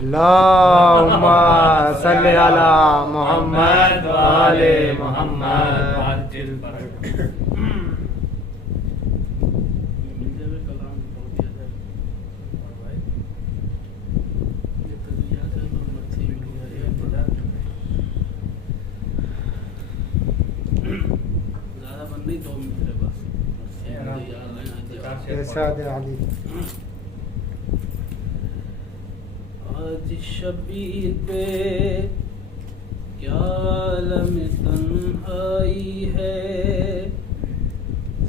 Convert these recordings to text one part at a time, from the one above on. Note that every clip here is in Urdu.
اللهم صل على محمد وآل محمد وعجل برکاتہ. آج شبیر پہ کیا عالم تنہائی ہے،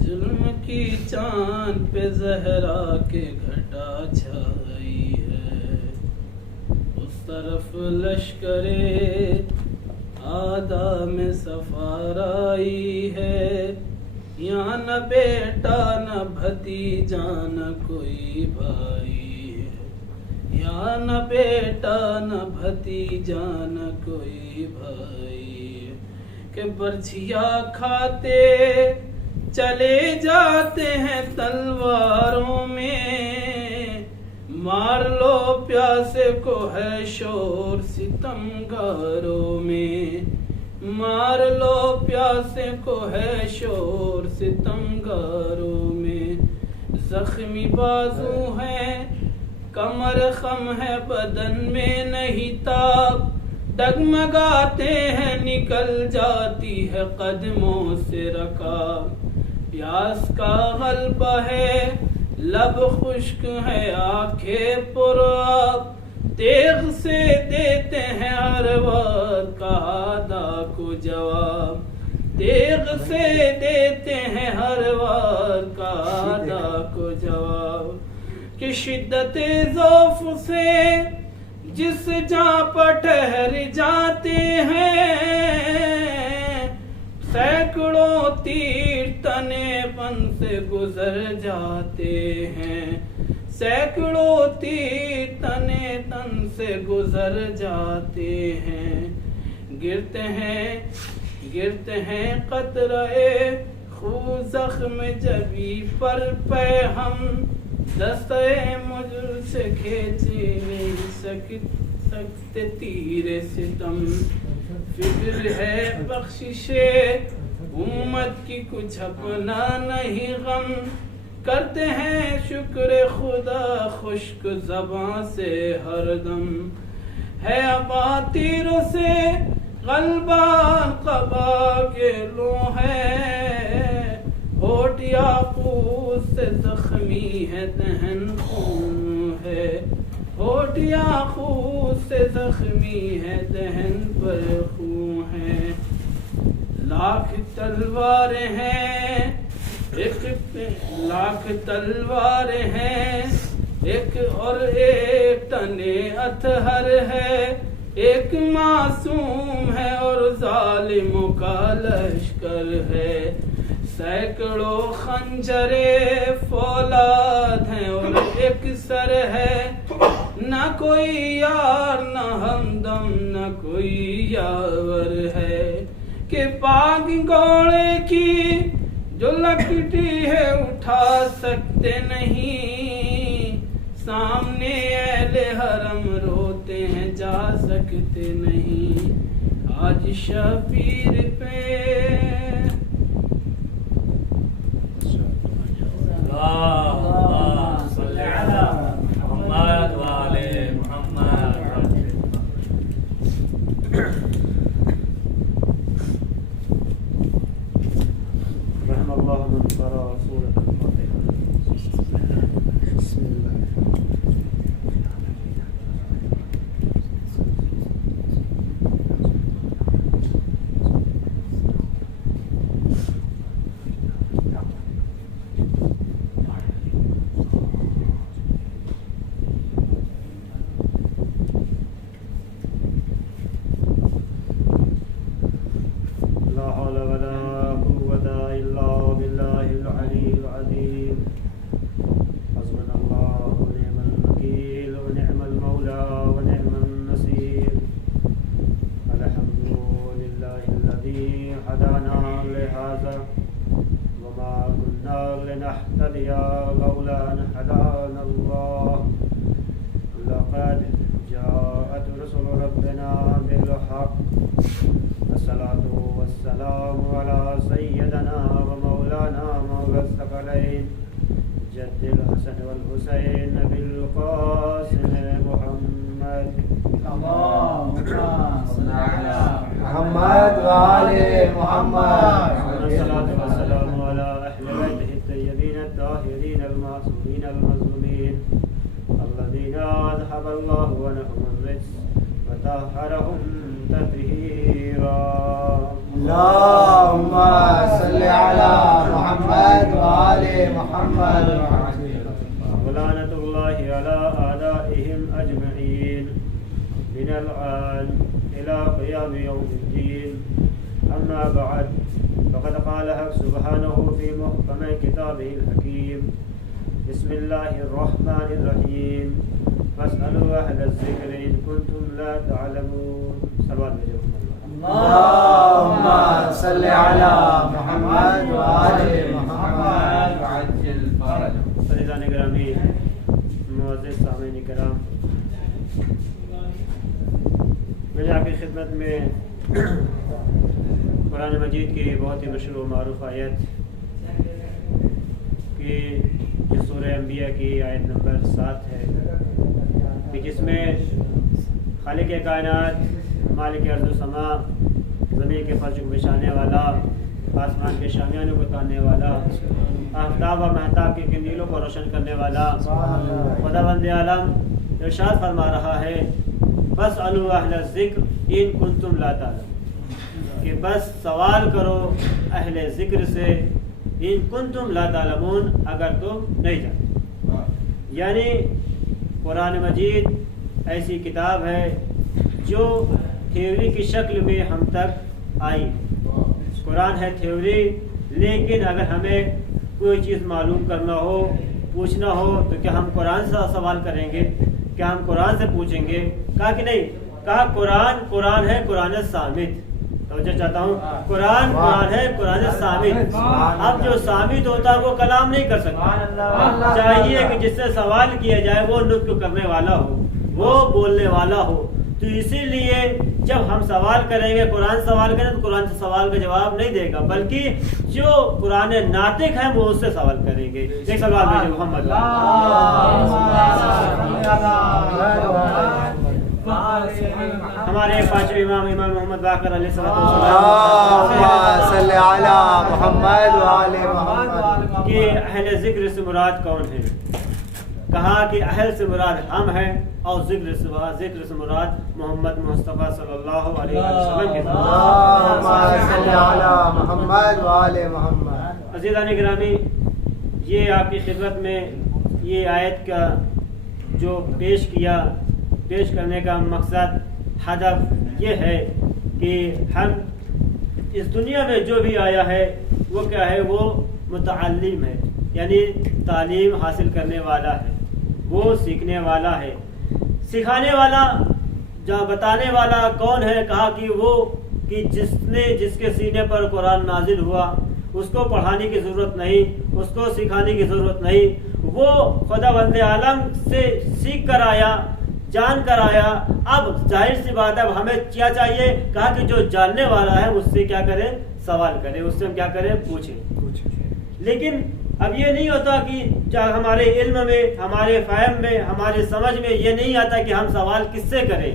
ظلم کی چاند پہ زہرا کے گھٹا چھائی ہے. اس طرف لشکر آدھا میں سفارائی ہے، یہاں نہ بیٹا نہ بھتیجا نہ کوئی بھائی ہے، یہاں نہ بیٹا نہ بھتیجا نہ کوئی بھائی ہے. کہ برچھیا کھاتے چلے جاتے ہیں تلواروں میں، مار لو پیاسے کو ہے شور ستمگاروں میں، مار لو پیاسے کو ہے شور ستمگاروں میں. زخمی بازو ہیں کمر خم ہے بدن میں نہیں تاب، ڈگمگاتے ہیں نکل جاتی ہے قدموں سے رکاب. پیاس کا غلبہ ہے لب خشک ہے آنکھیں پر آب، تیغ سے دیتے ہیں ہر وقت کا ادا کو جواب، تیغ سے دیتے ہیں ہر وقت کا ادا کو جواب. کہ شدت ضعف سے جس جاں پر ٹھہر جاتے ہیں، سینکڑوں تیر تنے پن سے گزر جاتے ہیں، سینکڑوں تیر تنے تن سے گزر جاتے ہیں. گرتے ہیں قطرے خون زخم جبی پر پہ ہم، دستے مجھ سے کھینچے نہیں سکتے تیر ستم. فکر ہے بخشش امت کی کچھ اپنا نہیں غم، کرتے ہیں شکر خدا خشک زباں سے ہر دم. ہے ابا تیروں سے غلبہ قبا کے لو ہے، ہوٹ یاقوت سے زخمی ہے دہن خون ہے، ہوٹ یاقوت سے زخمی ہے دہن پر خون ہے. لاکھ تلواریں ہیں لاکھ تلواریں ہیں ایک اور ایک تنے اطہر ہے، ایک معصوم ہے اور ظالموں کا لشکر ہے. سینکڑوں خنجرے فولاد ہیں اور ایک سر ہے، نہ کوئی یار نہ ہمدم نہ کوئی یاور ہے. کہ پاک گھوڑے کی جو لکٹی ہے اٹھا سکتے نہیں، سامنے اہل حرم روتے ہیں جا سکتے نہیں. آج شبیر پہ اللهم صل على محمد وآل محمد. رحم الله من قرأ سورة الفاتحة. بسم الله. جاءت رسل ربنا بالحق الصلاة والسلام على سيدنا ومولانا مولى الثقلين جد الحسن والحسين بالقاسم محمد اللهم صل على محمد وآل محمد. والصلاة والسلام على أهل بيته الطيبين الطاهرين المعصومين المظلومين الذين أذهب الله عنهم الرجس وطهرهم تطهيرا. اللهم صل على محمد وآل محمد. ولعنة الله على أعدائهم أجمعين من الآن إلى قيام يوم الدين. أما بعد فقد قال حق سبحانه في محكم كتابه الحكيم بسم الله الرحمن الرحيم فاسألوا أهل الذكر إن كنتم لا تعلمون. صلوات بجوكم الله. اللهم صل على محمد وآل محمد وعجل فرجهم. عزیزان گرامی، معزز سامعین کرام، میں آپ کی خدمت میں قرآن مجید کی بہت ہی مشہور و معروف آیت کہ جو سورہ انبیاء کی آیت نمبر 7 ہے کہ جس میں خالق کائنات، مالک ارض و سما، زمین کے فرش کو بچھانے والا، آسمان کے شامیانوں کو تاننے والا، آفتاب و مہتاب کے قندیلوں کو روشن کرنے والا خداوند عالم ارشاد فرما رہا ہے فاسألوا اہل الذکر ان کنتم لا تعلمون، کہ بس سوال کرو اہل ذکر سے ان کنتم لا تعلمون، اگر تم نہیں جانتے. یعنی قرآن مجید ایسی کتاب ہے جو تھیوری کی شکل میں ہم تک آئی. قرآن ہے تھیوری، لیکن اگر ہمیں کوئی چیز معلوم کرنا ہو، پوچھنا ہو تو کیا ہم قرآن سے سوال کریں گے؟ کیا ہم قرآن سے پوچھیں گے؟ کہا کہ نہیں. کہا قرآن ہے، قرآن صامت. توجہ چاہتا ہوں، قرآن ہے، قرآن صامت. اب جو صامت ہوتا ہے وہ کلام نہیں کر سکتا. چاہیے کہ جس سے سوال کیا جائے وہ نطق کرنے والا ہو، وہ بولنے والا ہو. تو اسی لیے جب ہم سوال کریں گے، قرآن سوال کریں تو قرآن سے سوال کا جواب نہیں دے گا، بلکہ جو قرآن ناطق ہیں وہ اس سے سوال کریں گے. ایک سوال بھیجو محمد. ہمارے پانچویں امام محمد باقر علیہ السلام کہ اہل ذکر سے مراد کون ہے؟ کہا کہ اہل سے مراد ہم ہیں اور ذکر سے مراد محمد مصطفیٰ صلی اللہ علیہ وسلم کے ساتھ. عزیزان گرامی، یہ آپ کی خدمت میں یہ آیت کا جو پیش کرنے کا مقصد، ہدف یہ ہے کہ ہم اس دنیا میں جو بھی آیا ہے وہ کیا ہے؟ وہ متعلم ہے، یعنی تعلیم حاصل کرنے والا ہے، وہ سیکھنے والا ہے. سکھانے والا، جہاں بتانے والا کون ہے؟ کہا کہ وہ کہ جس کے سینے پر قرآن نازل ہوا اس کو پڑھانے کی ضرورت نہیں، اس کو سکھانے کی ضرورت نہیں. وہ خداوند عالم سے سیکھ کر آیا، جان کر آیا. اب ظاہر سی بات ہے، اب ہمیں کیا چاہیے؟ کہا کہ جو جاننے والا ہے اس سے کیا کریں؟ سوال کریں، اس سے ہم کیا کریں؟ پوچھیں. لیکن اب یہ نہیں ہوتا کہ ہمارے علم میں، ہمارے فہم میں، ہمارے سمجھ میں یہ نہیں آتا کہ ہم سوال کس سے کریں.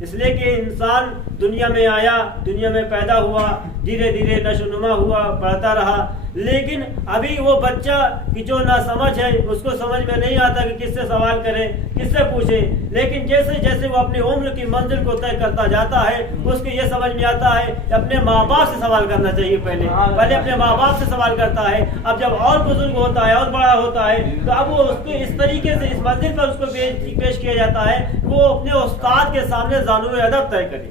اس لیے کہ انسان دنیا میں آیا، دنیا میں پیدا ہوا، دھیرے دھیرے نشو نما ہوا، پڑھتا رہا. لیکن ابھی وہ بچہ کہ جو نہ سمجھ ہے، اس کو سمجھ میں نہیں آتا کہ کس سے سوال کرے، کس سے پوچھے. لیکن جیسے جیسے وہ اپنی عمر کی منزل کو طے کرتا جاتا ہے، اس کو یہ سمجھ میں آتا ہے کہ اپنے ماں باپ سے سوال کرنا چاہیے. پہلے اپنے ماں باپ سے سوال کرتا ہے. اب جب اور بزرگ ہوتا ہے، اور بڑا ہوتا ہے، تو اب وہ اس کو اس طریقے سے اس منزل پر اس کو پیش کیا جاتا ہے وہ اپنے استاد کے سامنے زانوئے ادب طے کرے.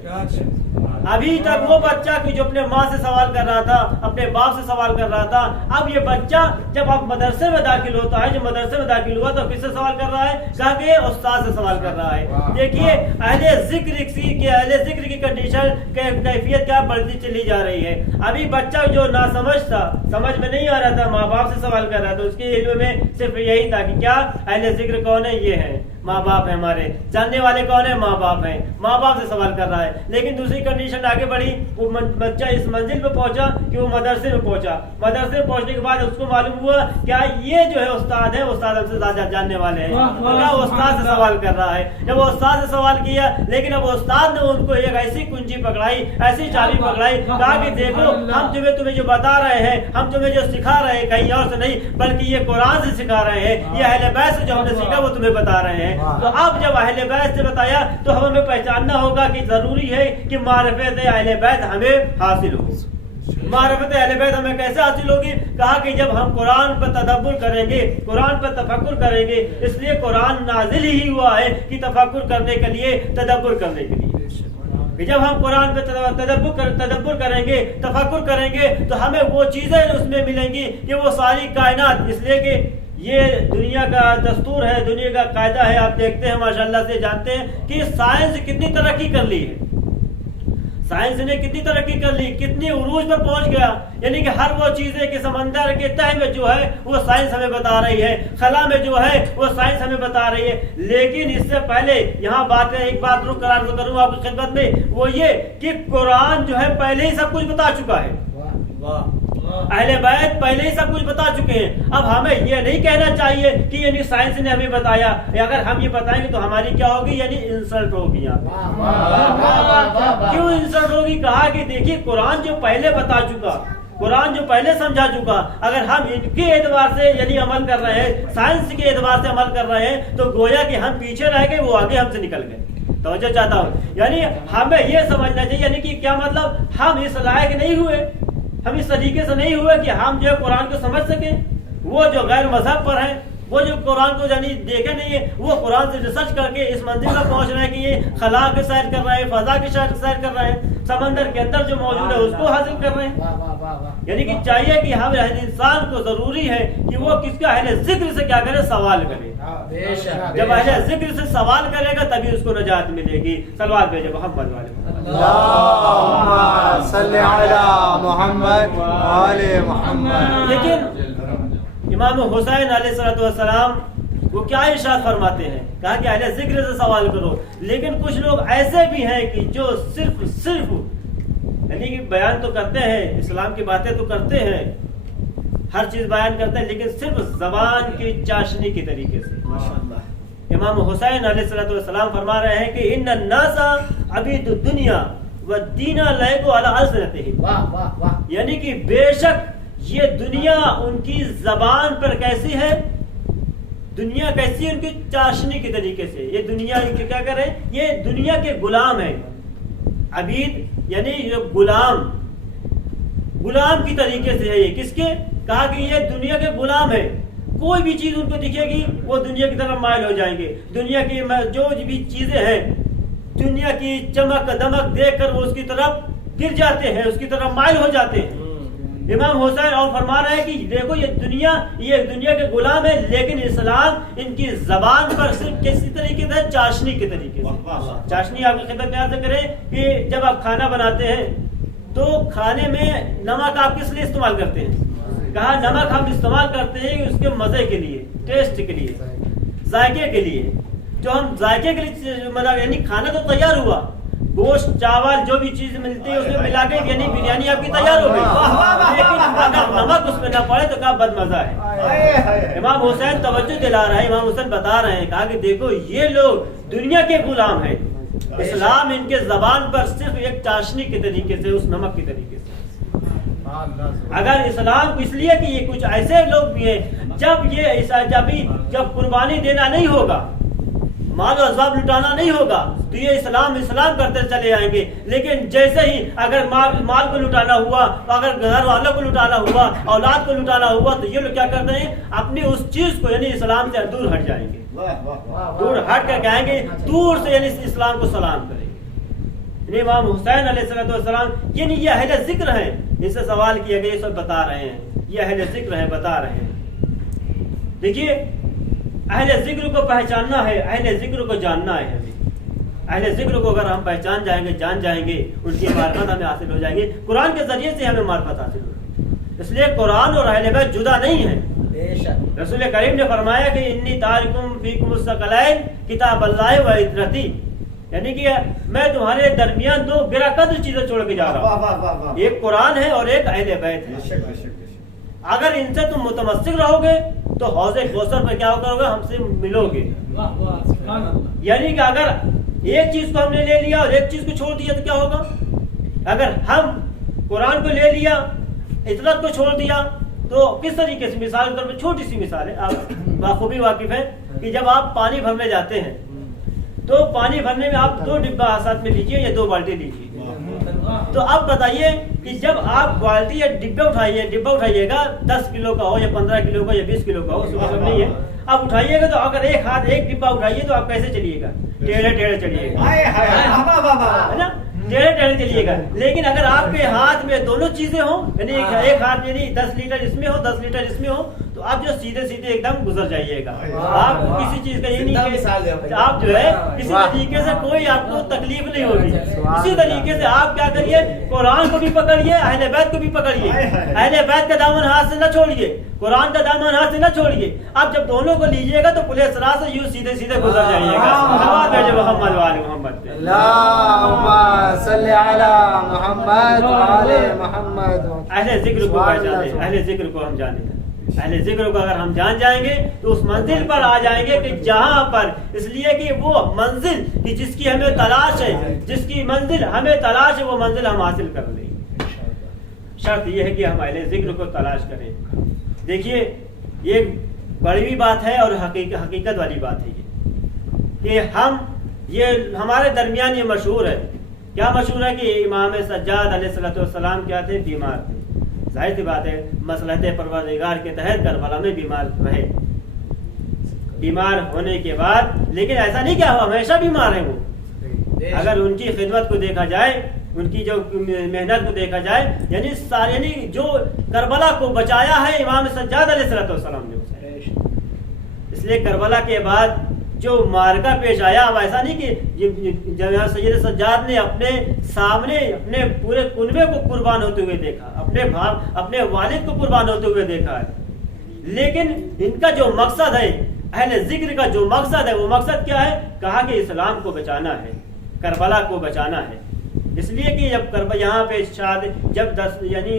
ابھی تک وہ بچہ کہ جو اپنے ماں سے سوال کر رہا تھا، اپنے باپ سے سوال کر رہا تھا، اب یہ بچہ جب اب مدرسے میں داخل ہوتا ہے، جو مدرسے میں داخل ہوا تو کس سے سوال کر رہا ہے؟ کہا کہ استاد سے سوال کر رہا ہے. دیکھیے اہل ذکر کی کنڈیشن کیفیت کیا بڑھتی چلی جا رہی ہے. ابھی بچہ جو ناسمجھ تھا، سمجھ میں نہیں آ رہا تھا، ماں باپ سے سوال کر رہا تھا، اس کے علم میں صرف یہی تھا کہ کیا اہل ذکر کون ہے؟ یہ ہے. ماں باپ ہیں ہمارے. جاننے والے کون ہیں؟ ماں باپ ہیں. ماں باپ سے سوال کر رہا ہے. لیکن دوسری کنڈیشن آگے بڑھی, وہ بچہ اس منزل پہ پہنچا کہ وہ مدرسے میں پہنچا. مدرسے میں پہنچنے کے بعد اس کو معلوم ہوا کیا یہ جو ہے استاد ہیں, استاد ہم سے زیادہ جاننے والے ہیں. وہ استاد سے سوال کر رہا ہے. جب وہ استاد سے سوال کیا, لیکن اب استاد نے ان کو ایک ایسی کنجی پکڑائی, ایسی چابی پکڑائی, کہا کہ دیکھو ہم تمہیں جو بتا رہے ہیں, ہم تمہیں جو سکھا رہے ہیں کہیں اور سے نہیں بلکہ یہ قرآن سے سکھا رہے ہیں, یہ اہل بیت سے جو ہم نے سیکھا وہ تمہیں بتا رہے ہیں. تو اب جب اہل بیت سے بتایا تو ہمیں پہچاننا ہوگا کہ ضروری ہے کہ معرفت اہل بیت ہمیں حاصل ہو. معرفت اہل بیت ہمیں کیسے حاصل ہوگی؟ کہا کہ جب ہم قرآن پر تدبر کریں گے, قرآن پر تفکر کریں گے. اس لیے قرآن نازل ہی ہوا ہے کہ تفکر کرنے کے لیے, تدبر کرنے کے لیے. کہ جب ہم قرآن پہ تدبر کریں گے, تفکر کریں گے تو ہمیں وہ چیزیں اس میں ملیں گی کہ وہ ساری کائنات, اس لیے کہ یہ دنیا کا دستور ہے, دنیا کا قاعدہ ہے. آپ دیکھتے ہیں ماشاءاللہ سے جانتے ہیں کہ سائنس کتنی ترقی کر لی ہے. سائنس نے کتنی ترقی کر لی, کتنی عروج پر پہنچ گیا. یعنی کہ ہر وہ چیزیں کہ سمندر کے تہ میں جو ہے وہ سائنس ہمیں بتا رہی ہے, خلا میں جو ہے وہ سائنس ہمیں بتا رہی ہے. لیکن اس سے پہلے یہاں ایک بات رک قرار کروں آپ کی خدمت میں, وہ یہ کہ قرآن جو ہے پہلے ہی سب کچھ بتا چکا ہے. اہل بیت پہلے ہی سب کچھ بتا چکے ہیں. اب ہمیں یہ نہیں کہنا چاہیے کہ یعنی سائنس نے ہمیں بتایا. اگر ہم یہ بتائیں گے تو ہماری کیا ہوگی؟ یعنی انسلٹ ہوگی. کیوں انسلٹ ہوگی؟ کہا کہ دیکھیے قرآن جو پہلے بتا چکا, قرآن جو پہلے سمجھا چکا, اگر ہم ان کے اعتبار سے یعنی عمل کر رہے ہیں, سائنس کے اعتبار سے عمل کر رہے ہیں, تو گویا کہ ہم پیچھے رہ گئے, وہ آگے ہم سے نکل گئے. توجہ چاہتا ہوں. یعنی ہمیں یہ سمجھنا چاہیے, یعنی کہ کیا مطلب, ہم اس لائق نہیں ہوئے, ہم اس طریقے سے نہیں ہوئے کہ ہم جو ہے قرآن کو سمجھ سکیں. وہ جو غیر مذہب پر ہیں, وہ جو قرآن کو یعنی دیکھے نہیں ہے, وہ قرآن سے ریسرچ کر کے اس منزل پر پہنچ رہے ہیں کہ یہ خلا کے سیر کر رہے ہیں, فضا کے سیر کر رہے ہیں, سمندر کے اندر جو موجود ہے اس کو حاصل کر رہے ہیں. یعنی کہ چاہیے کہ ہم انسان کو ضروری ہے کہ وہ کس کا اہل ذکر سے کیا کرے؟ سوال کرے. جب اہل ذکر سے سوال کرے گا تبھی اس کو نجات ملے گی. صلوات بھیجے محمد والے. اللہم صلی علی محمد وآل محمد. لیکن امام حسین علیہ السلام وہ کیا ارشاد فرماتے ہیں؟ کہا کہ اہل ذکر سے سوال کرو. لیکن کچھ لوگ ایسے بھی ہیں کہ جو صرف یعنی کہ بیان تو کرتے ہیں, اسلام کی باتیں تو کرتے ہیں, ہر چیز بیان کرتے ہیں, لیکن صرف زبان کی چاشنی کے طریقے سے. امام حسین علیہ السلام فرما رہے ہیں کہ ان الناس عبید الدنیا والدین لہو علی السنتہم. یعنی کہ بے شک یہ دنیا ان کی زبان پر کیسی ہے, دنیا کیسی ہے ان کی چاشنی کے طریقے سے. یہ دنیا کیا کریں, یہ دنیا کے غلام ہیں. عبید یعنی یہ غلام کی طریقے سے ہے. یہ کس کے؟ کہا کہ یہ دنیا کے غلام ہیں. کوئی بھی چیز ان کو دکھے گی وہ دنیا کی طرف مائل ہو جائیں گے. دنیا کی جو بھی چیزیں ہیں, دنیا کی چمک دمک دیکھ کر وہ اس کی طرف گر جاتے ہیں, اس کی طرف مائل ہو جاتے ہیں. امام حسین اور فرما رہے ہیں کہ دیکھو یہ دنیا کے غلام ہے, لیکن اسلام ان کی زبان پر صرف کسی طریقے سے چاشنی کے طریقے سے. چاشنی آپ کی خدمت میں عرض کریں کہ جب آپ کھانا بناتے ہیں تو کھانے میں نمک آپ کس لیے استعمال کرتے ہیں؟ کہا نمک ہم استعمال کرتے ہیں اس کے مزے کے لیے, ٹیسٹ کے لیے, ذائقے کے لیے. جو ہم ذائقے کے لیے مطلب یعنی کھانا تو تیار ہوا, گوشت چاول جو بھی چیز ملتی ہے اس میں ملا کے یعنی بریانی آپ کی تیار ہو گئی, لیکن اگر نمک اس میں نہ پڑے تو کیا بد مزہ ہے. امام حسین توجہ دلا رہے ہیں, امام حسین بتا رہے ہیں, کہا کہ دیکھو یہ لوگ دنیا کے غلام ہیں, اسلام ان کے زبان پر صرف ایک چاشنی کے طریقے سے, اس نمک کے طریقے سے. اگر اسلام اس لیے کہ یہ کچھ ایسے لوگ بھی ہیں جب قربانی دینا نہیں ہوگا, مال و اسباب لٹانا نہیں ہوگا تو یہ اسلام کرتے چلے آئیں گے. لیکن جیسے ہی اگر مال کو لٹانا ہوا, اگر گھر والوں کو لٹانا ہوا, اولاد کو لٹانا ہوا, تو یہ لوگ کیا کرتے ہیں اپنی اس چیز کو یعنی اسلام سے دور ہٹ جائیں گے, دور ہٹ کر کہیں گے دور سے یعنی اسلام کو سلام کریں گے. امام حسین علیہ السلام یعنی یہ اہل ذکر ہیں, اس سے سوال کیا گیا, یہ سب بتا رہے ہیں, یہ اہل ذکر ہیں, بتا رہے ہیں. دیکھیے اہل ذکر کو پہچاننا ہے, اہل ذکر کو جاننا ہے. ہمیں اہل ذکر کو اگر ہم پہچان جائیں گے, جان جائیں گے, ان کی معرفت ہمیں حاصل ہو جائیں گی. قرآن کے ذریعے سے ہمیں معرفت حاصل ہو. اس لیے قرآن اور اہل بیت جدا نہیں ہے. رسول کریم نے فرمایا کہ انی تارکم فیکم الثقلین کتاب اللہ و عترتی، یعنی کہ میں تمہارے درمیان دو بلا قدر چیزیں چھوڑ کے جا رہا ہوں، ایک قرآن ہے اور ایک اہل بیت ہے۔ اگر ان سے تم متمسک رہو گے تو حوض کوثر پہ کیا کرو گے، ہم سے ملو گے۔ یعنی کہ اگر ایک چیز کو ہم نے لے لیا اور ایک چیز کو چھوڑ دیا تو کیا ہوگا؟ اگر ہم قرآن کو لے لیا، عطرت کو چھوڑ دیا، تو کس طریقے سے، مثال کے طور پر چھوٹی سی مثال ہے، آپ بخوبی واقف ہیں کہ جب آپ پانی بھرنے جاتے ہیں تو پانی بھرنے میں آپ 2 ڈبہ ساتھ میں لیجئے یا 2 بالٹی لیجئے، تو اب بتائیے کہ جب آپ بالٹی یا ڈبہ اٹھائیے گا، 10 کلو کا ہو یا 15 کلو کا یا 20 کلو کا ہو، اس کا مطلب نہیں ہے، آپ اٹھائیے گا تو اگر ایک ہاتھ ایک ڈبہ اٹھائیے تو آپ کیسے چلیے گا؟ ٹیڑھے چلیے گا، ہے نا، ٹیڑھے چلیے گا۔ لیکن اگر آپ کے ہاتھ میں دونوں چیزیں ہوں، یعنی ایک ہاتھ میں 10 لیٹر اس میں ہو، 10 لیٹر اس میں ہو، تو آپ جو سیدھے ایک دم گزر جائیے گا۔ آپ کسی چیز کا یہ نہیں کہ آپ جو ہے کسی طریقے سے کوئی آپ کو تکلیف نہیں ہوگی۔ اسی طریقے سے آپ کیا کریے، قرآن کو بھی پکڑیے، اہل بیت کو بھی پکڑیے، اہل بیت کا دامن ہاتھ سے نہ چھوڑیے، قرآن کا دامن ہاتھ سے نہ چھوڑیے۔ آپ جب دونوں کو لیجیے گا تو پولیس راہ سے یوں سیدھے گزر جائیے گا۔ محمد وآل محمد، اللہم صلی علی محمد وآل محمد۔ اہل ذکر کو پہچانے، اہل ذکر کو ہم جانیں، اہل ذکر کو اگر ہم جان جائیں گے تو اس منزل پر آ جائیں گے کہ جہاں پر، اس لیے کہ وہ منزل کہ جس کی ہمیں تلاش ہے، جس کی منزل ہمیں تلاش ہے، وہ منزل ہم حاصل کر لیں۔ شرط یہ ہے کہ ہم اہل ذکر کو تلاش کریں۔ دیکھیے یہ بڑی بات ہے اور حقیقت والی بات ہے یہ کہ ہم، یہ ہمارے درمیان یہ مشہور ہے، کیا مشہور ہے کہ امام سجاد علیہ السلام کیا تھے؟ بیمار تھے۔ ظاہر سی بات ہے، مصلحت پروردگار کے تحت کربلا میں بیمار رہے، بیمار ہونے کے بعد، لیکن ایسا نہیں کہ ہمیشہ بیمار ہیں وہ۔ اگر ان کی خدمت کو دیکھا جائے، ان کی جو محنت کو دیکھا جائے، یعنی جو کربلا کو بچایا ہے امام سجاد علیہ السلام نے اسے۔ اس لیے کربلا کے بعد جو مارکہ پیش آیا، اب ایسا نہیں کہ جناب سید سجاد نے اپنے سامنے اپنے پورے کنبے کو قربان ہوتے ہوئے دیکھا، اپنے والد کو قربان ہوتے ہوئے دیکھا ہے، لیکن ان کا جو مقصد ہے، اہل ذکر کا جو مقصد ہے، وہ مقصد کیا ہے؟ کہا کہ اسلام کو بچانا ہے، کربلا کو بچانا ہے۔ اس لیے کہ جب یہاں پہ جب یعنی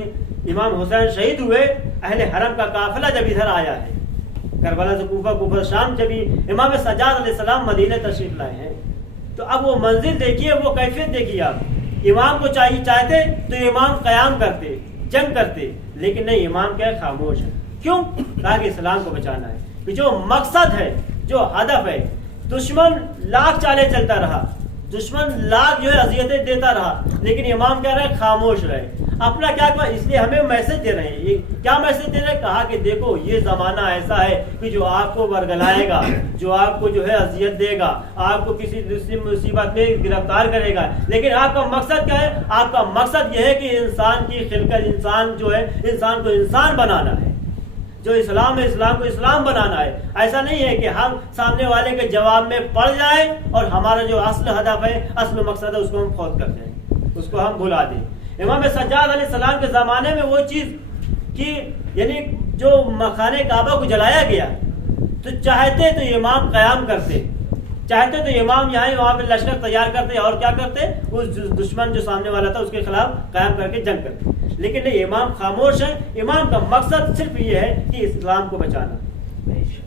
امام حسین شہید ہوئے، اہل حرم کا قافلہ جب ادھر آیا ہے، کربلا سے کوفہ شام، جب امام سجاد علیہ السلام مدینہ تشریف لائے ہیں، تو اب وہ منزل دیکھیے، وہ کیفیت دیکھیے آپ۔ امام کو چاہتے تو امام قیام کرتے، جنگ کرتے، لیکن نہیں، امام کیا ہے؟ خاموش ہے۔ کیوں؟ تاکہ اسلام کو بچانا ہے، کہ جو مقصد ہے، جو ہدف ہے، دشمن لاکھ چالیں چلتا رہا، دشمن لاکھ جو ہے اذیتیں دیتا رہا، لیکن امام کہہ رہے خاموش رہے، اپنا کیا کہا؟ اس لیے ہمیں میسج دے رہے ہیں۔ کیا میسج دے رہے ہیں؟ کہا کہ دیکھو یہ زمانہ ایسا ہے کہ جو آپ کو ورگلائے گا، جو آپ کو جو ہے اذیت دے گا، آپ کو کسی دوسری مصیبت میں گرفتار کرے گا، لیکن آپ کا مقصد کیا ہے؟ آپ کا مقصد یہ ہے کہ انسان کی خلقت، انسان جو ہے، انسان کو انسان بنانا ہے، جو اسلام ہے، اسلام کو اسلام بنانا ہے۔ ایسا نہیں ہے کہ ہم سامنے والے کے جواب میں پڑ جائیں اور ہمارا جو اصل ہدف ہے، اصل مقصد ہے، اس کو ہم فوت کر دیں، اس کو ہم بھلا دیں۔ امام سجاد علیہ السلام کے زمانے میں وہ چیز کی، یعنی جو خانہ کعبہ کو جلایا گیا، تو چاہتے تو امام قیام کرتے، چاہتے تو امام یہاں وہاں پہ لشکر تیار کرتے اور کیا کرتے، اس دشمن جو سامنے والا تھا اس کے خلاف قیام کر کے جنگ کرتے، لیکن نہیں، امام خاموش ہے۔ امام کا مقصد صرف یہ ہے کہ اسلام کو بچانا،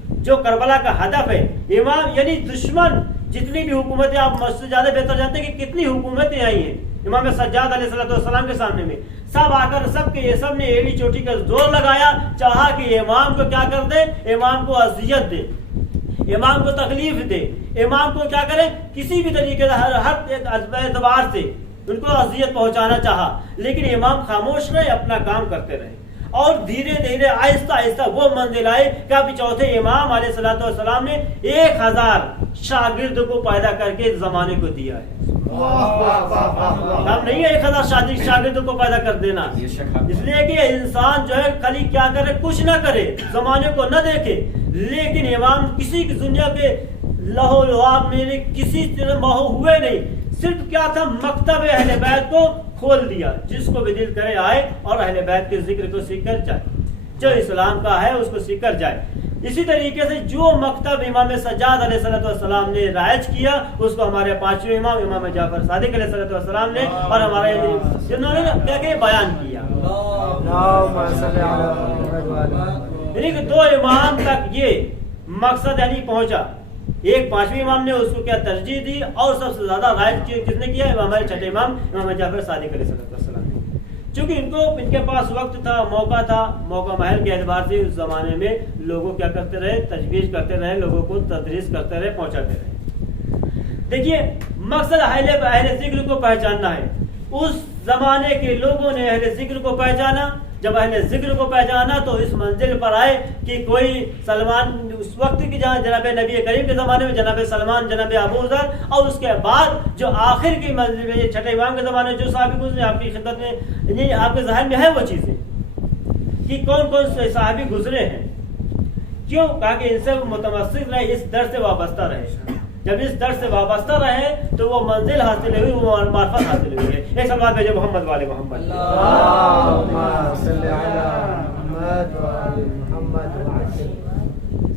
جو کربلا کا ہدف ہے۔ امام یعنی دشمن جتنی بھی حکومتیں، آپ مجھ سے زیادہ بہتر جانتے ہیں کہ کتنی حکومتیں آئی ہیں امام سجاد علیہ السلام کے سامنے میں، سب آ کر سب نے ایڑی چوٹی کا زور لگایا، چاہا کہ امام کو کیا کر دے، امام کو اذیت دے، امام کو تکلیف دے، امام کو کیا کرے، کسی بھی طریقے سے ہر اعتبار سے ان کو اذیت پہنچانا چاہا، لیکن امام خاموش رہے، اپنا کام کرتے رہے، اور دھیرے دھیرے آہستہ آہستہ وہ منزل آئے کہ ابھی چوتھے امام علیہ السلام نے 1000 شاگرد کو پیدا کر کے زمانے کو دیا ہے۔ کام نہیں ہے 1000 شاگردوں کو پیدا کر دینا، اس لیے کہ انسان جو ہے خالی کیا کرے، کچھ نہ کرے، زمانے کو نہ دیکھے، لیکن امام کسی کی دنیا کے لہو لعاب میں کسی طرح مہو ہوئے نہیں، صرف کیا تھا، مکتب اہل بیت کو کھول دیا، جس کو بھی دل کرے آئے اور اہل بیت کے ذکر کو سیکھ کر جائے۔ جو اسلام کا ہے اس کو سیکھ کر جائے. اسی طریقے سے جو مکتب امام سجاد علیہ السلام نے رائج کیا اس کو ہمارے پانچویں امام امام جعفر صادق علیہ السلام نے اور ہمارے جنہوں نے کیا کہ بیان کیا. یعنی کہ دو امام تک یہ مقصد یعنی پہنچا. ایک پانچویں امام نے اس کو کیا ترجیح دی اور سب سے زیادہ رائج کس نے کیا؟ ہمارے چھٹے امام امام جعفر صادق علیہ السلام نے. چونکہ ان کے پاس وقت تھا، موقع محل کے اعتبار سے اس زمانے میں لوگوں کیا کرتے رہے، تجویز کرتے رہے، لوگوں کو تدریس کرتے رہے، پہنچاتے رہے. دیکھیے مقصد اہل ذکر کو پہچاننا ہے. اس زمانے کے لوگوں نے اہل ذکر کو پہچانا. جب اہل ذکر کو پہچانا تو اس منزل پر آئے کہ کوئی سلمان اس وقت کی جہاں جناب نبی کریم کے زمانے میں جناب سلمان، جناب ابو ذر، اور اس کے بعد جو آخر کی منزل میں چھٹے امام کے زمانے میں جو صحابی گزرے آپ کی خدمت میں، آپ کے ذہن میں ہے وہ چیزیں کہ کون کون سے صحابی گزرے ہیں. کیوں؟ کہا کہ ان سے متمسک رہے، اس در سے وابستہ رہے. جب اس در سے وابستہ رہے تو وہ منزل حاصل ہوئی، وہ معرفت حاصل ہوئی ہے. ایک سلوات بھیجو محمد والے محمد.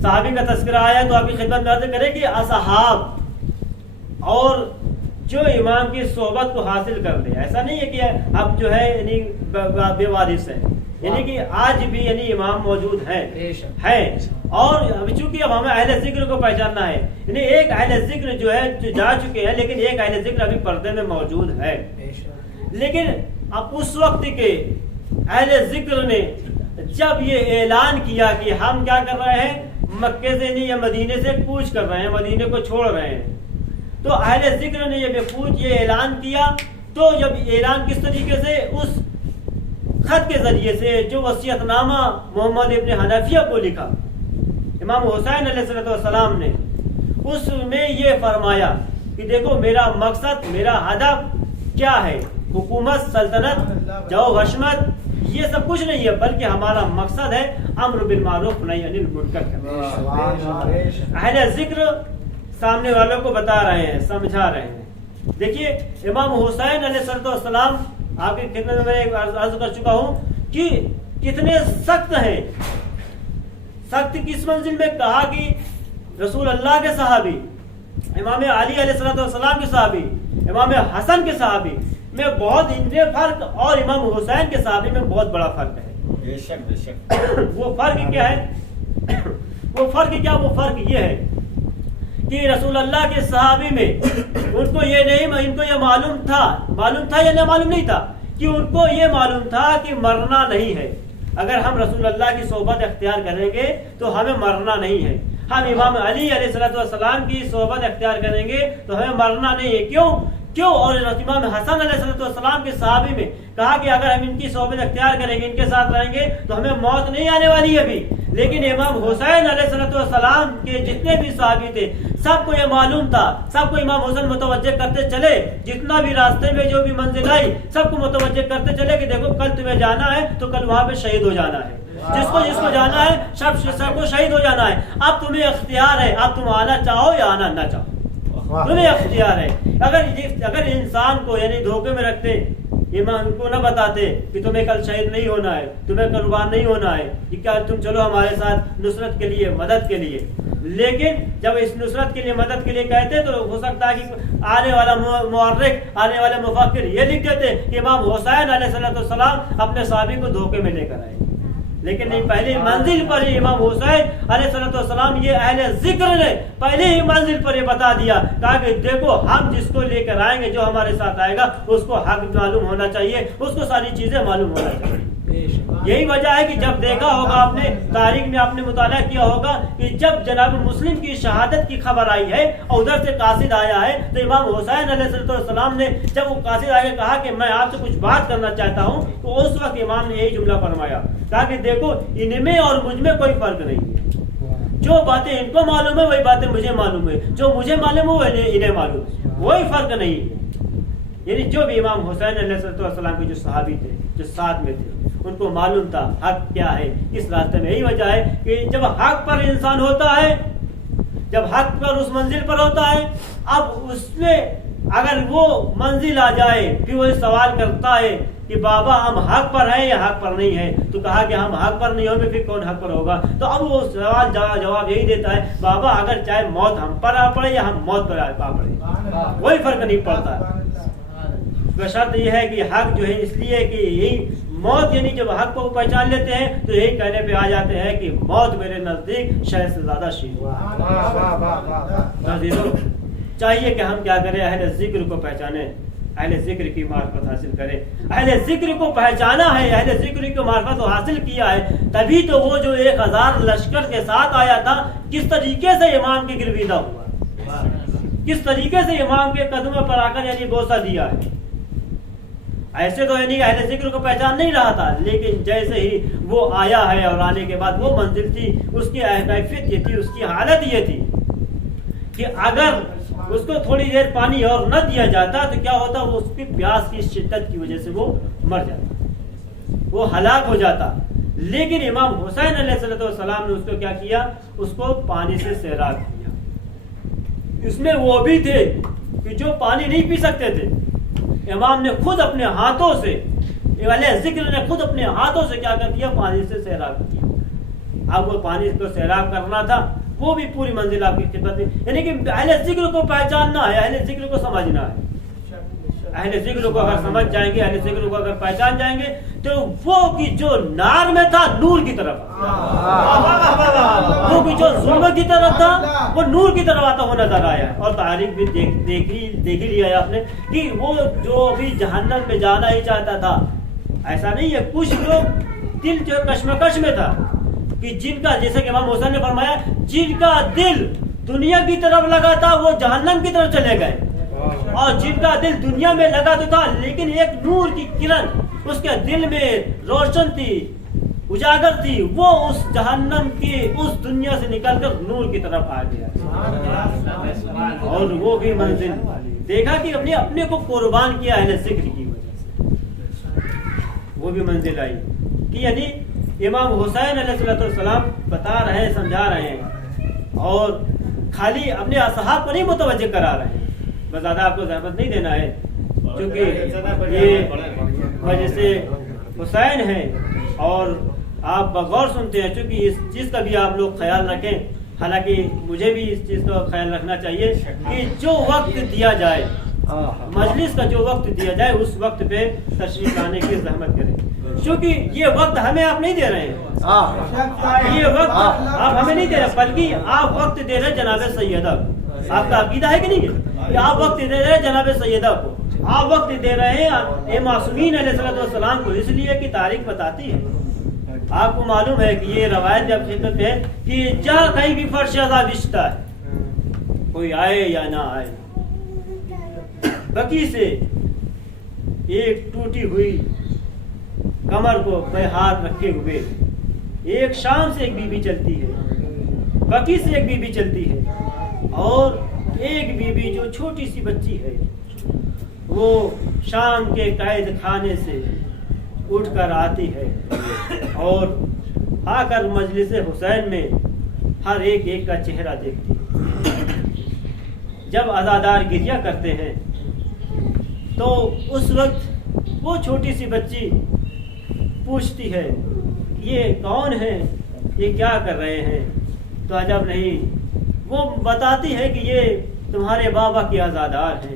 صحابی کا تذکرہ آیا تو آپ کی خدمت میں عرض کریں کہ اصحاب اور جو امام کی صحبت کو حاصل کر لے. ایسا نہیں ہے کہ اب جو ہے یعنی بے وارث ہے، یعنی کہ آج بھی یعنی امام موجود ہیں اور چونکہ اب ہمیں اہل ذکر کو پہچاننا ہے. یعنی ایک اہل ذکر جو ہے جو جا چکے ہیں، لیکن ایک اہل ذکر ابھی پردے میں موجود ہے. لیکن اب اس وقت کے اہل ذکر نے جب یہ اعلان کیا کہ ہم کیا کر رہے ہیں، مکے سے نہیں یا مدینے سے کوچ کر رہے ہیں، مدینے کو چھوڑ رہے ہیں، تو اہل ذکر نے یہ اعلان کیا. تو جب اعلان کس طریقے سے، اس خط کے ذریعے سے جو وصیت نامہ محمد ابن حنفیہ کو لکھا امام حسین علیہ السلام نے، اس میں یہ فرمایا کہ دیکھو میرا مقصد، میرا ہدف کیا ہے، حکومت، سلطنت، جو حشمت، یہ سب کچھ نہیں ہے، بلکہ ہمارا مقصد ہے امر بالمعروف نہی عن المنکر کرنا. اہل ذکر سامنے والوں کو بتا رہے ہیں، سمجھا رہے ہیں. دیکھیے امام حسین علیہ السلام آپ کی خدمت میں عرض کر چکا ہوں کہ کتنے سخت ہیں. سخت کس منزل میں؟ کہا کہ رسول اللہ کے صحابی، امام علی علیہ السلام کے صحابی، امام حسن کے صحابی میں بہت ان میں فرق اور امام حسین کے صحابی میں بہت بڑا فرق ہے. بے شک بے شک. وہ فرق کیا ہے؟ وہ فرق یہ ہے کہ رسول اللہ کے صحابی میں ان کو یہ نہیں، ان کو یہ معلوم تھا یا نہ معلوم نہیں تھا کہ ان کو یہ معلوم تھا کہ مرنا نہیں ہے. اگر ہم رسول اللہ کی صحبت اختیار کریں گے تو ہمیں مرنا نہیں ہے. ہم امام علی علیہ السلام کی صحبت اختیار کریں گے تو ہمیں مرنا نہیں ہے. کیوں؟ اور امام حسن علیہ السلام کے صحابی میں کہا کہ اگر ہم ان کی صحبت اختیار کریں گے، ان کے ساتھ رہیں گے تو ہمیں موت نہیں آنے والی ہے ابھی. لیکن امام حسین علیہ السلام کے جتنے بھی صحابی تھے سب کو یہ معلوم تھا، سب کو امام حسین متوجہ کرتے چلے، جتنا بھی راستے میں جو بھی منزل آئی سب کو متوجہ کرتے چلے کہ دیکھو کل تمہیں جانا ہے تو کل وہاں پہ شہید ہو جانا ہے. جس کو جانا ہے سب کو شہید ہو جانا ہے. اب تمہیں اختیار ہے، اب تم آنا چاہو یا آنا نہ چاہو، تمہیں اختیار ہے. اگر انسان کو یعنی دھوکے میں رکھتے، ایمان کو نہ بتاتے کہ تمہیں کل شہید نہیں ہونا ہے، تمہیں قربان نہیں ہونا ہے، کہ کیا تم چلو ہمارے ساتھ نصرت کے لیے، مدد کے لیے. لیکن جب اس نصرت کے لیے، مدد کے لیے کہتے تو ہو سکتا ہے کہ آنے والا مورخ، آنے والے مفکر یہ لکھ دیتے کہ امام حسین علیہ السلام اپنے صحابی کو دھوکے میں لے کر آئے. لیکن نہیں، پہلی منزل پر ہی امام حسین علیہ السلام یہ اہل ذکر نے پہلے ہی منزل پر یہ بتا دیا، کہا کہ دیکھو ہم جس کو لے کر آئیں گے، جو ہمارے ساتھ آئے گا اس کو حق معلوم ہونا چاہیے، اس کو ساری چیزیں معلوم ہونا چاہیے. یہی وجہ ہے کہ جب دیکھا ہوگا آپ نے، تاریخ میں آپ نے مطالعہ کیا ہوگا کہ جب جناب مسلم کی شہادت کی خبر آئی ہے اور ادھر سے قاصد آیا ہے تو امام حسین علیہ السلام نے جب وہ قاصد آگے کہا کہ میں آپ سے کچھ بات کرنا چاہتا ہوں، تو اس وقت امام نے یہی جملہ فرمایا، کہا کہ دیکھو ان میں اور مجھ میں کوئی فرق نہیں ہے، جو باتیں ان کو معلوم ہے وہی باتیں مجھے معلوم ہے، جو مجھے معلوم ہے انہیں معلوم ہے، کوئی فرق نہیں ہے. یعنی جو بھی امام حسین علیہ السلام کے جو صحابی تھے، جو ساتھ میں تھے، ان کو معلوم تھا حق کیا ہے، کس راستے میں. یہی وجہ ہے کہ جب حق پر انسان ہوتا ہے، جب حق پر اس منزل پر ہوتا ہے، اب اس میں اگر وہ منزل آ جائے پھر وہ سوال کرتا ہے کہ بابا ہم حق پر ہیں یا حق پر نہیں ہیں، تو کہا کہ ہم حق پر نہیں ہوں گے، پھر کون حق پر ہوگا؟ تو اب وہ سوال جواب یہی دیتا ہے، بابا اگر چاہے موت ہم پر آ پڑے یا ہم موت پر آ پڑے، کوئی فرق نہیں پڑتا۔ شرط یہ ہے کہ حق جو ہے، اس لیے کہ یہی موت، یعنی جب حق کو پہچان لیتے ہیں تو یہی کہنے پہ آ جاتے ہیں کہ موت میرے نزدیک شہد سے زیادہ شیر ہے۔ چاہیے کہ ہم کیا کریں، اہل ذکر کو پہچانے، اہل ذکر کی معرفت حاصل کرے۔ اہل ذکر کو پہچانا ہے، اہل ذکر کی معرفت حاصل کیا ہے، تبھی تو وہ جو 1000 لشکر کے ساتھ آیا تھا، کس طریقے سے امام کی گرویدہ ہوا، کس طریقے سے امام کے قدموں پر آ کر یعنی بوسہ دیا ہے۔ ایسے تو یعنی اہل ذکر کو پہچان نہیں رہا تھا، لیکن جیسے ہی وہ آیا ہے اور آنے کے بعد وہ منزل تھی، اس کی کیفیت یہ تھی، اس کی حالت یہ تھی کہ اگر اس کو تھوڑی دیر پانی اور نہ دیا جاتا تو کیا ہوتا، وہ اس کی پیاس کی شدت کی وجہ سے وہ مر جاتا، وہ ہلاک ہو جاتا۔ لیکن امام حسین علیہ السلام نے اس کو کیا کیا، اس کو پانی سے سیراب کیا۔ اس میں وہ بھی تھے کہ جو پانی نہیں پی سکتے تھے، امام نے خود اپنے ہاتھوں سے، اہل ذکر نے خود اپنے ہاتھوں سے کیا کر دیا، پانی سے سیراب کیا۔ اب وہ پانی کو سیراب کرنا تھا، وہ بھی پوری منزل آپ کی خدمت میں، یعنی کہ اہل ذکر کو پہچاننا ہے، اہل ذکر کو سمجھنا ہے۔ اہل ذکر کو اگر سمجھ جائیں گے، اہل ذکر کو اگر پہچان جائیں گے تو وہ کی جو نار میں تھا نور کی طرف، وہ کی جو ظلمت کی طرف تھا وہ نور کی طرف آتا ہوا نظر آیا۔ اور تاریخ بھی دیکھ ہی لیا ہے آپ نے کہ وہ جو ابھی جہنم میں جانا ہی چاہتا تھا، ایسا نہیں ہے، کچھ لوگ دل جو کشمکش میں تھا کہ جن کا، جیسے کہ امام حسین نے فرمایا، جن کا دل دنیا کی طرف لگا تھا وہ جہنم کی طرف چلے گئے، اور جن کا دل دنیا میں لگا تو تھا لیکن ایک نور کی کرن اس کے دل میں روشن تھی، اجاگر تھی، وہ اس جہنم کی اس دنیا سے نکل کر نور کی طرف آ گیا، اور وہ بھی منزل دیکھا کہ اپنے کو قربان کیا اہل ذکر کی وجہ سے، وہ بھی منزل آئی کہ یعنی امام حسین علیہ السلام بتا رہے ہیں، سمجھا رہے ہیں، اور خالی اپنے اصحاب کو نہیں متوجہ کرا رہے ہیں، بس زیادہ آپ کو زحمت نہیں دینا ہے، کیونکہ یہ وجہ سے حسین ہے اور آپ بغور سنتے ہیں، چونکہ اس چیز کا بھی آپ لوگ خیال رکھیں، حالانکہ مجھے بھی اس چیز کا خیال رکھنا چاہیے کہ جو وقت دیا جائے، مجلس کا جو وقت دیا جائے، اس وقت پہ تشریف لانے کی زحمت کریں، کیونکہ یہ وقت ہمیں آپ نہیں دے رہے ہیں، یہ وقت آپ ہمیں نہیں دے رہے، بلکہ آپ وقت دے رہے جناب سیدہ کو۔ آپ کا عقیدہ ہے کہ نہیں کہ آپ وقت دے رہے جناب سیدہ کو، آپ وقت دے رہے ہیں معصومین علیہ السلام کو، اس لیے کہ تاریخ بتاتی ہے، آپ کو معلوم ہے کہ یہ روایت جب خدمت ہے کہ جہاں کہیں بھی فرش عذاب رشتہ ہے، کوئی آئے یا نہ آئے، بقی سے ایک ٹوٹی ہوئی کمر کو پہ ہاتھ رکھے ہوئے ایک شام سے ایک بی بی چلتی ہے، بقی سے ایک بی بی چلتی ہے، اور ایک بی بی جو چھوٹی سی بچی ہے وہ شام کے قید خانے سے اٹھ کر آتی ہے اور آ کر مجلس حسین میں ہر ایک کا چہرہ دیکھتی ہے۔ جب عزادار گریہ کرتے ہیں تو اس وقت وہ چھوٹی سی بچی پوچھتی ہے یہ کون ہے، یہ کیا کر رہے ہیں؟ تو عجب نہیں، وہ بتاتی ہے کہ یہ تمہارے بابا کی عزادار ہیں،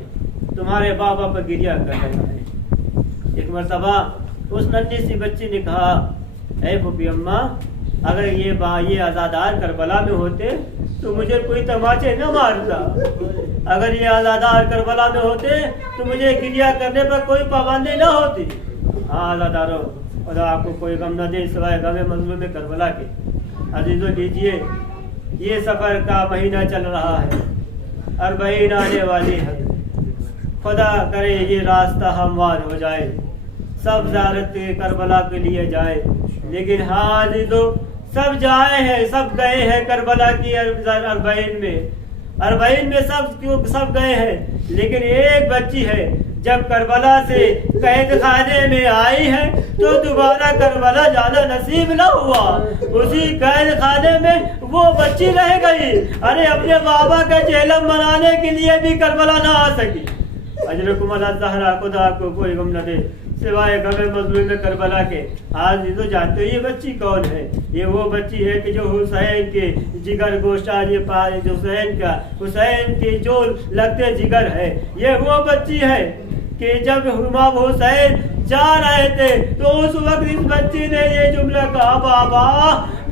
تمہارے بابا پر گریہ کر رہے ہیں۔ ایک مرتبہ اس ننھی سی بچی نے کہا، اے پھوپھی اماں، اگر یہ عزادار کربلا میں ہوتے تو مجھے کوئی تماچے نہ مارتا، اگر یہ عزادار کربلا میں ہوتے تو مجھے گریہ کرنے پر کوئی پابندی نہ ہوتی۔ ہاں عزادارو، خدا آپ کو کوئی غم نہ دے سوائے غم مظلوم کربلا کے۔ عزیزو لیجئے، یہ سفر کا مہینہ چل رہا ہے، 40 آنے والی ہے، خدا کرے یہ راستہ ہموار ہو جائے، سب زیارت کربلا کے لیے جائے، لیکن ہاں عزیزو سب جائے ہیں، سب گئے ہیں کربلا کی 40 میں سب گئے ہیں، لیکن ایک بچی ہے جب کربلا سے قید خانے میں آئی ہے تو دوبارہ کربلا جانا نصیب نہ ہوا، اسی قید خانے میں وہ بچی رہ گئی، ارے اپنے بابا کا چہلم منانے کے لیے بھی کربلا نہ آ سکی۔ اجرکم اللہ زہرا، خدا کو کوئی غم نہ دے سوائے غم مظلوم کربلا کے۔ آج تو جانتے ہو یہ بچی کون ہے؟ یہ وہ بچی ہے کہ جو حسین کے جگر گوشہ حسین کے جو لگتے جگر ہے، یہ وہ بچی ہے کہ جب امام حسین جا رہے تھے تو اس وقت اس بچی نے یہ جملہ کہا، بابا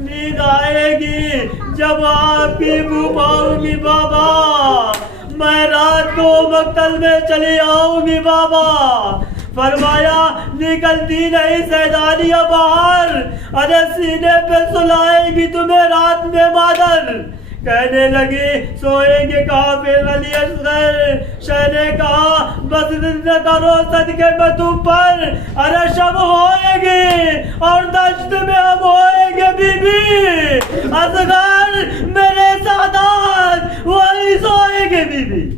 نیند آئے گی جب آپ کی منہ پاؤں گی بابا، میں رات کو مقتل میں چلی آؤں گی بابا۔ فرمایا نکلتی نہیں سیدانیہ باہر، ارے سینے پہ سلائے گی تمہیں رات میں مادر۔ کہنے لگی سوئیں گے کہاں پھر علی اصغر؟ شاہ نے کہا بس نہ کرو صدقے میں تم پر، ارے شب ہوئے گی اور دشت میں ہم ہوئیں گے بی بی، اصغر میرے سادات وہی سوئیں گے بی بی۔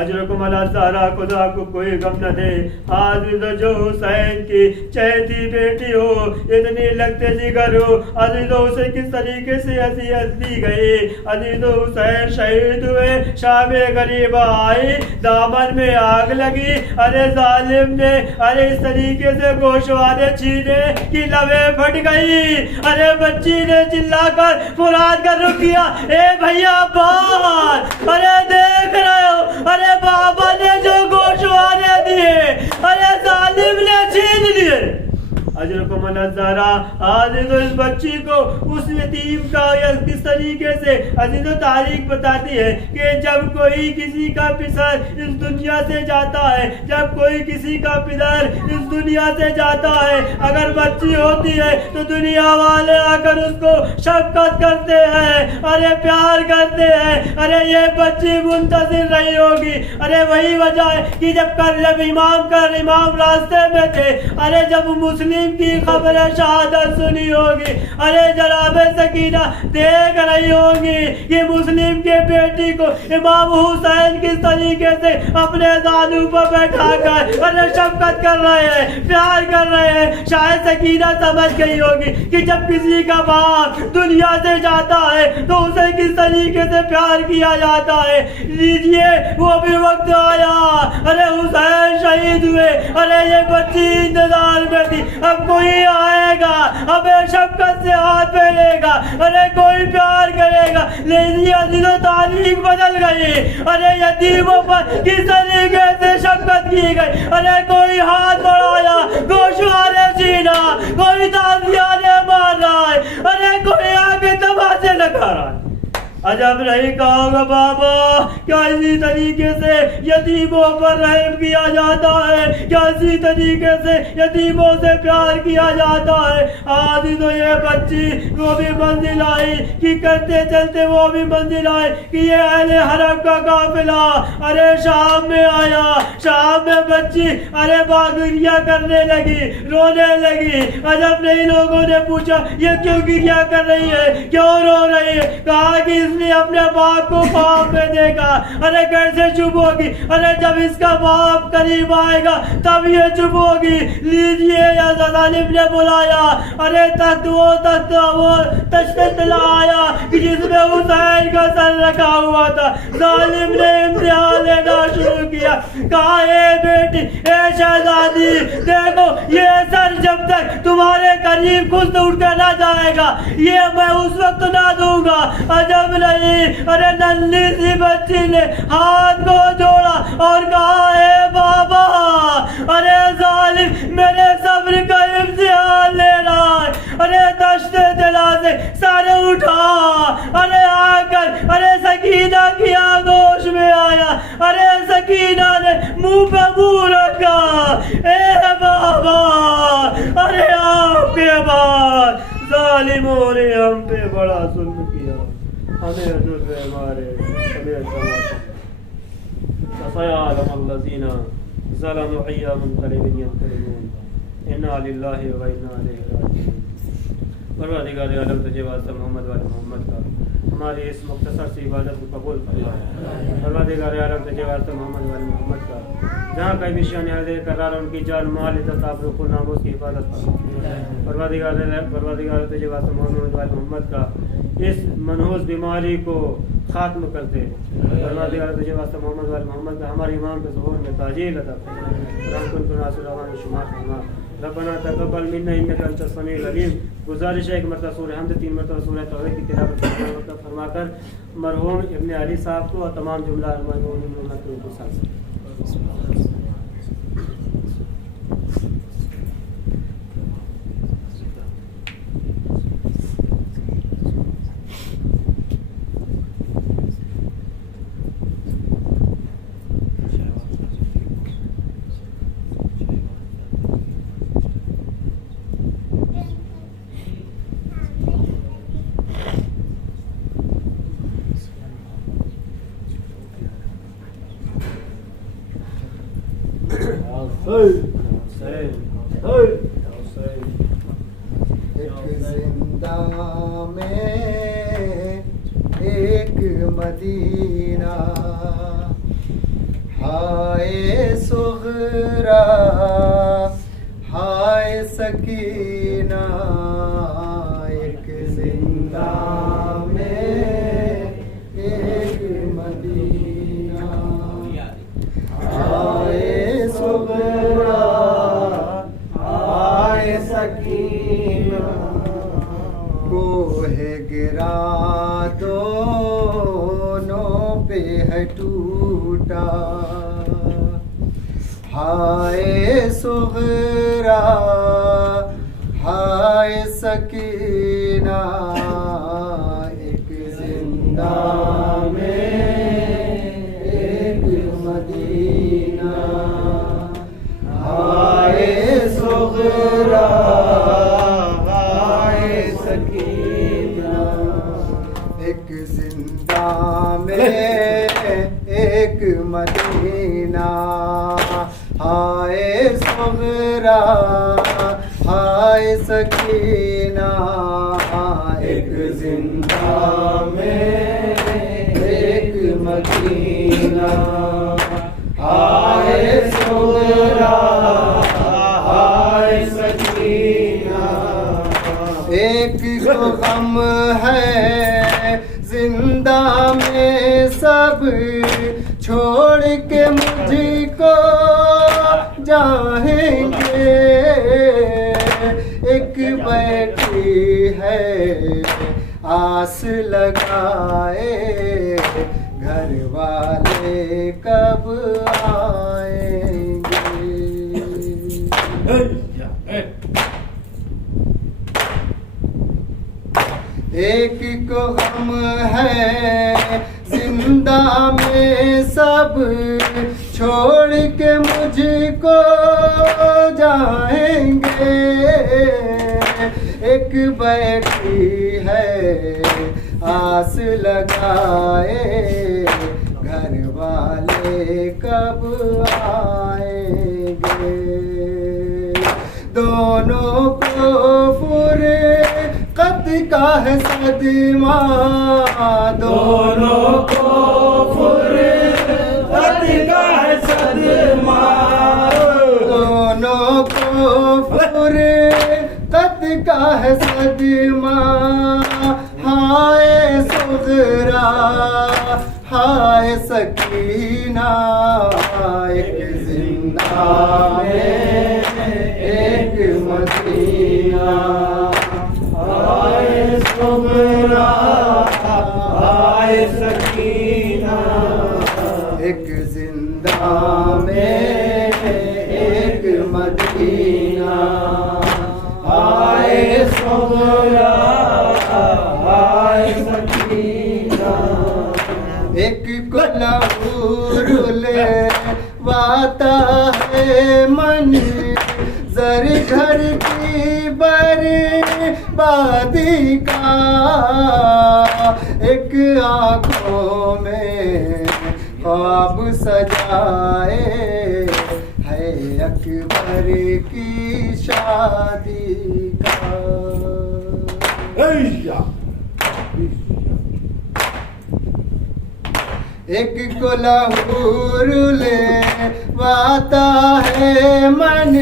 اجرکم اللہ سارا خدا کو کوئی غم نہ دے، آج جو حسین کی چہتی بیٹی ہو، اتنی لگتے جگر ہو، عزیزو اسے کس طریقے سے اذیت دی گئی۔ عزیزو حسین شہید ہوئے، شام غریب آئی، دامن میں آگ لگی، ارے ظالم نے ارے اس طریقے سے گوشوارے چھینے کی لبیں پھٹ گئی، ارے بچی نے چلا کر فرات کر رک کیا، اے بھیا باہر، ارے دیکھ رہے ہو، ارے بابا نے جو گوشوارے دیے، ارے ظالم نے چھین لیے۔ اجرکم النظارہ عزیز اس بچی کو اس یتیم کا کس طریقے سے عزیز و تاریخ بتاتی ہے کہ جب کوئی کسی کا پسر اس دنیا سے جاتا ہے، جب کوئی کسی کا پدر اس دنیا سے جاتا ہے، اگر بچی ہوتی ہے تو دنیا والے آ کر اس کو شفقت کرتے ہیں، ارے پیار کرتے ہیں، ارے یہ بچی منتظر رہی ہوگی۔ ارے وہی وجہ ہے کہ جب امام راستے میں تھے، ارے جب مسلم کی خبر شہادت سنی ہوگی، ارے جناب سکینہ دیکھ رہی ہوگی کہ مسلم کے بیٹی کو امام حسین کس طریقے سے اپنے زانو پر بیٹھا کر ارے شفقت کر رہے ہیں، پیار کر رہے ہیں۔ شاید سکینہ سمجھ گئی ہوگی کہ جب کسی کا باپ دنیا سے جاتا ہے تو اسے کس طریقے سے پیار کیا جاتا ہے۔ لیجیے وہ بھی وقت آیا، ارے حسین شہید ہوئے، ارے یہ بچی انتظار میں تھی، اب کوئی آئے گا، ہمیں شفقت سے ہاتھ پھیرے گا، ارے کوئی پیار کرے گا۔ لیکن عزیز و تاریخ بدل گئی، ارے یتیموں پر کس طریقے سے شفقت کی گئی، ارے کوئی ہاتھ بڑھایا گوشوارے چھینا، کوئی تازیانے مار رہا ہے، ارے کوئی آگے تماشے لگا رہا ہے۔ عجب نہیں کہا گا بابا، کیا اسی طریقے سے یتیموں پر رحم کیا جاتا ہے، کیا اسی طریقے سے یتیموں سے پیار کیا جاتا ہے۔ آج تو یہ بچی وہ بھی منزل آئی کہ کرتے چلتے وہ بھی منزل آئی کہ یہ اہل حرم کا قافلہ ارے شام میں آیا، شام میں بچی ارے باغریہ کرنے لگی، رونے لگی۔ عجب نہیں لوگوں نے پوچھا یہ کیوں گریہ کر رہی ہے، کیوں رو رہی ہے؟ کہا کہ اس نے اپنے باپ کو خواب میں دیکھا۔ ارے کیسے چپ ہوگی؟ ارے جب اس کا باپ قریب آئے گا تب یہ چپ ہوگی۔ لیجیے یا ظالم نے بلایا، ارے تخت وہ تشت لایا کہ جس میں حسین کا سر رکھا ہوا تھا۔ ظالم نے امتحان لینا شروع کیا، کہا اے بیٹی اے شہزادی دیکھو یہ سر جب تک تمہارے قریب خود اٹھ کر نہ جائے گا یہ میں اس وقت نہ دوں گا۔ عجب نہیں، ارے ننھی سی بچی نے ہاتھ کو جوڑا اور کہا اے بابا ارے ظالم میرے صبر کا امتحان لے رہا ہے، ارے دشت دلا سے سر اٹھا، ارے آ کر ارے سکینہ کی آغوش میں آیا، ارے سکینہ نے منہ پہ منہ رکھا، اے بابا ارے آپ کے بعد ظالموں نے ہم پہ بڑا ظلم کیا، ہمیں حضور ہمارے فَسَيَعْلَمُ الَّذِينَ ظَلَمُوا أَيَّ مُنقَلِبٍ يَنقَلِبُونَ إِنَّا لِلَّهِ وَإِنَّا إِلَيْهِ رَاجِعُونَ۔ پروردگار عالم تجھے واسطہ محمد والے محمد کا ہماری اس مختصر سی عبادت کو قبول فرما۔ پروردگار عالم تجھے واسطہ محمد والے محمد کا جہاں کہیں بھی شان حاضر قرار ان کی جان مال عزت آبرو و ناموس کی حفاظت فرما۔ پروردگار تجھے واسطہ محمد والے محمد کا اس منحوس بیماری کو ختم کرتے ہیں. پروردگار تجھے واسطہ محمد وال محمد کا ہمارے امام کے ظہور میں تاجیل عطا فرما. رحم کن کو ناصر رحمان شمار فرما. ربنا تقبل منا انك انت السميع العليم. گزارش ہے ایک مرتبہ سورہ حمد 3 مرتبہ سورہ توحید کی تلاوت فرما کر مرحوم ابن علی صاحب کو اور تمام جملہ المرحومین کو ساتھ. ایک زندہ میں ایک مدینہ ہائے صغرا ہائے سکینہ. ایک زندہ میں ایک مدینہ ہائے صغرا ہائے سکینہ. کوہ گرا دونوں پہ ہے ٹوٹا ہائے صغرا ہائے سکینہ. ایک زندہ میں ایک مدینہ ہائے صغرا ہائے سکینہ. ایک زندہ میں ایک مدینہ ہائے صغرا ہائے سکینہ. ایک زندہ میں ایک مدینہ ہائے صغرا ہائے سکینہ. ایک کو غم ہے زندہ میں سب چھوڑ کے مجھ کو جائیں گے. ایک بیٹھی ہے آس لگائے گھر والے کب آئیں گے. ایک کو غم ہے زندہ میں سب چھوڑ کے مجھ کو جائیں گے. ایک بیٹھی ہے آس لگائے گھر والے کب آئیں گے. دونوں کو فرقت کا ہے صدمہ دونوں کو فرقت کا ہے صدمہ دونوں کو فرقت کا ہے صدمہ. ہائے صغرا ہائے سکینہ. ایک زندہ میں ایک مدینہ ہائے صغرا ہائے سکینہ. ایک زندہ میں ایک مدینہ ہائے صغرا ہائے سکینہ. ایک کو لہور لواتا ہے من زر گھر کی بربادی کا. ایک آنکھوں میں خواب سجائے ہے اکبر کی شادی کا. ایک کو لہور لواتا ہے من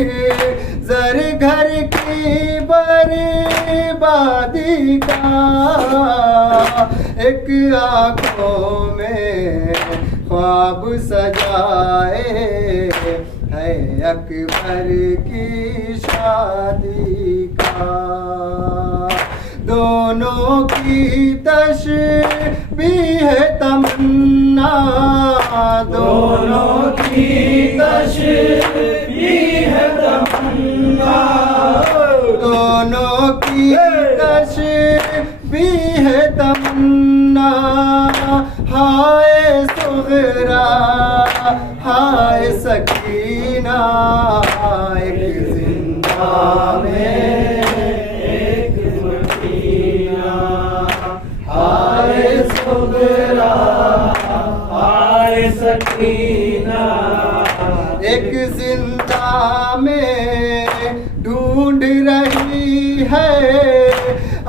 زر گھر کی بربادی کا. ایک آنکھوں میں خواب سجائے ہے اکبر کی شادی کا، دونوں کی تشبیہ ہے تمنا، دونوں کی تشبیہ ہے تمنا، دونوں کی تشبیہ ہے تمنا، ہائے صغرا ہائے سکینہ، ایک زندہ میں ایک مدینہ، ہائے صغرا ہائے سکینہ، ایک زندہ میں ڈھونڈ رہی ہے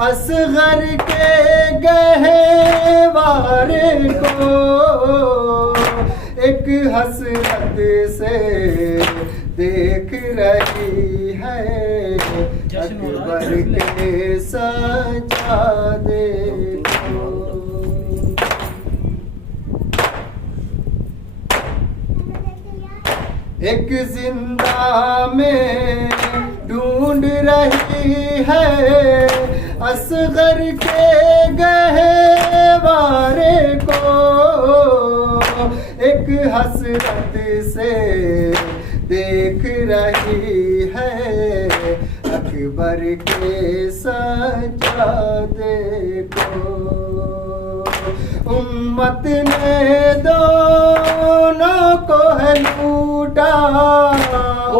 اصغر کے گہوارے کو، ایک حسرت سے دیکھ رہی ہے اکبر کے سجادے کو۔ ایک زندہ میں ڈھونڈ رہی ہے اصغر کے گہوارے کو، ایک حسرت سے دیکھ رہی ہے اکبر کے سجادے کو، امت نے دونوں کو ہے لوٹا،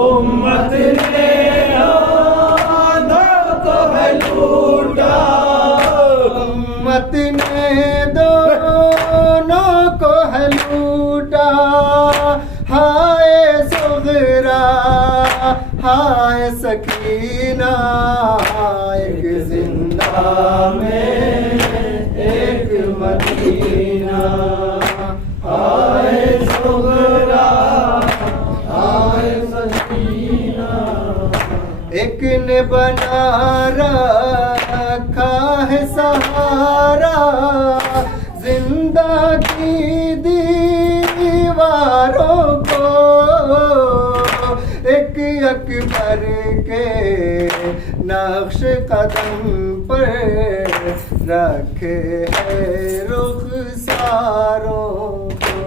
امت نے دونوں کو ہے لوٹا، امت نے دونوں کو ہے لوٹا، ہائے صغرا ہائے سکینہ، ایک زندہ میں ایک مدینہ، ہائے صغرا ہائے سکینہ، ایک نے بنا رکھا ہے سہارا زندگی دیواروں کو، ایک اکبر کے نقش قدم پر رکھے ہے رخساروں کو،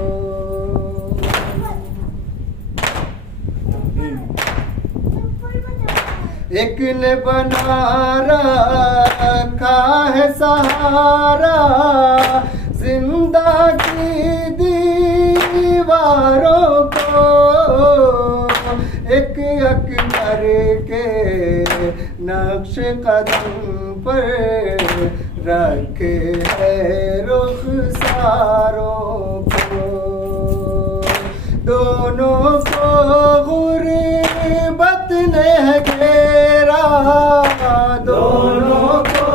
ایک نے بنا رکھا ہے سہارا زندگی دیواروں کو، ایک اکبر کے نقش قدم پر رکھے ہے رخساروں کو، دونوں کو غربت نے گھیرا، دونوں کو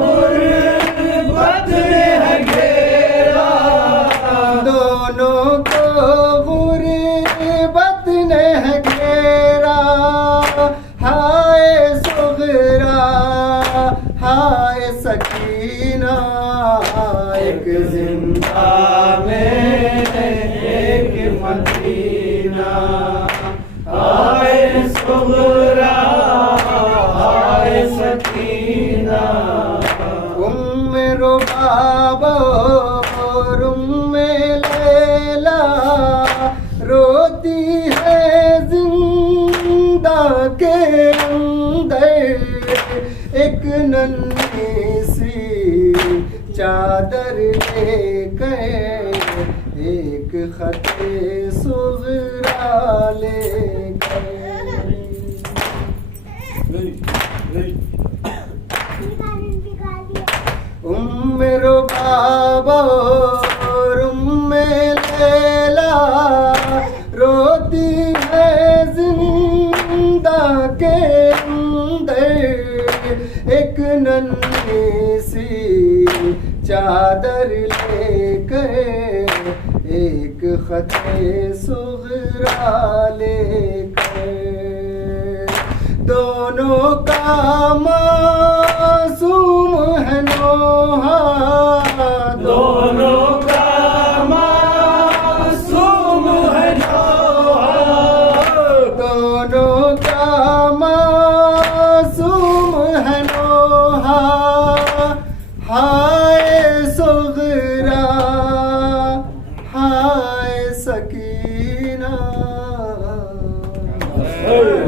غربت نے گھیرا، دونوں کو غربت نے گھیرا، ہائے صغرا ہائے سکینہ، ایک زندہ میں ایک مدینہ، ہائے صغرا ہائے سکینہ، ام رباب اور ام لیلا روتی ہے زندہ کے اندر، ایک ننھی سی چادر لے کر، ایک خط صغرا لے کر، ام رباب اور ام لیلا روتی ہے زندہ کے اندر، ایک ننھی سی چادر لے کر، ایک خط صغرا لے کر، دونوں کا معصوم ہے نوحہ، Hey!